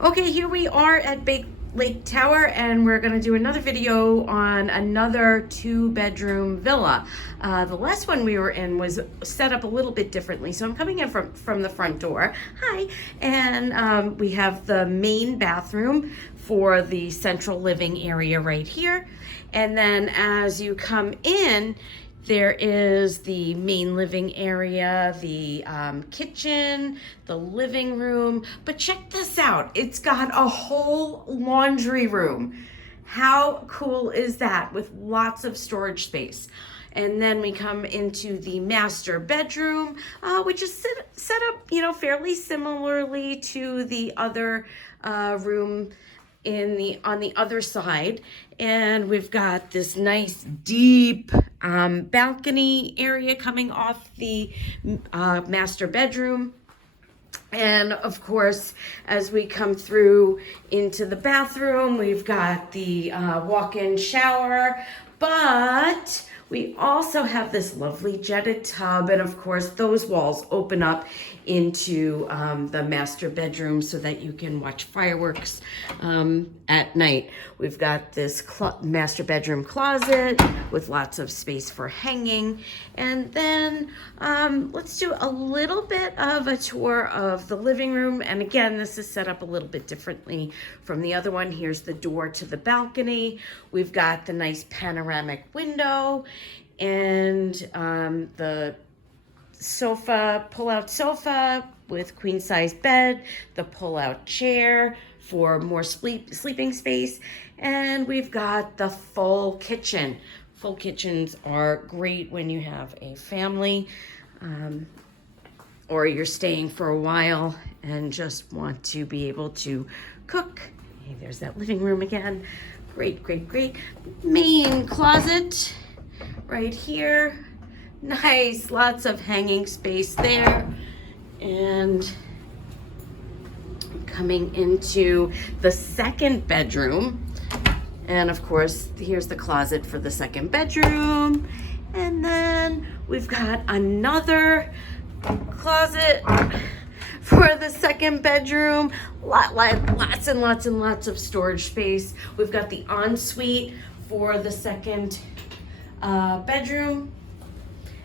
Okay, here we are at Bake Lake Tower, and we're gonna do another video on another 2-bedroom villa. The last one we were in was set up a little bit differently. So I'm coming in from the front door. Hi. And we have the main bathroom for the central living area right here. And then as you come in, there is the main living area, the kitchen, the living room. But check this out. It's got a whole laundry room. How cool is that, with lots of storage space? And then we come into the master bedroom, which is set up, fairly similarly to the other room on the other side. And we've got this nice deep balcony area coming off the master bedroom. And of course, as we come through into the bathroom, we've got the walk-in shower, but we also have this lovely jetted tub, and of course those walls open up into the master bedroom so that you can watch fireworks at night. We've got this master bedroom closet with lots of space for hanging. And then let's do a little bit of a tour of the living room. And again, this is set up a little bit differently from the other one. Here's the door to the balcony. We've got the nice panoramic window and the pull-out sofa with queen-size bed, the pull-out chair for more sleeping space, and we've got the full kitchen. Full kitchens are great when you have a family or you're staying for a while and just want to be able to cook. Hey, there's that living room again. Great, great, great. Main closet right here. Nice, lots of hanging space there. And coming into the second bedroom. And of course, here's the closet for the second bedroom. And then we've got another closet for the second bedroom. Lots and lots and lots of storage space. We've got the ensuite for the second bedroom.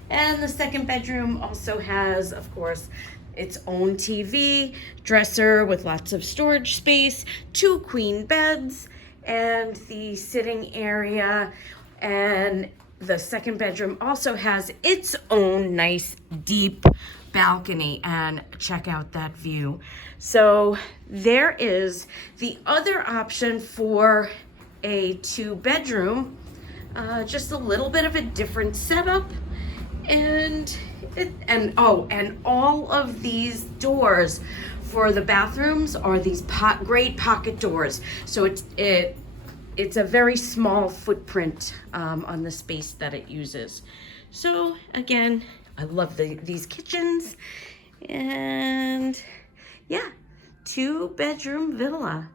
And the second bedroom also has, of course, its own TV, dresser with lots of storage space, 2 queen beds, and the sitting area. And the second bedroom also has its own nice deep balcony, and check out that view. So there is the other option for a 2-bedroom, just a little bit of a different setup. And all of these doors for the bathrooms are these great pocket doors. So it's a very small footprint on the space that it uses. So again, I love these kitchens, and yeah, 2-bedroom villa.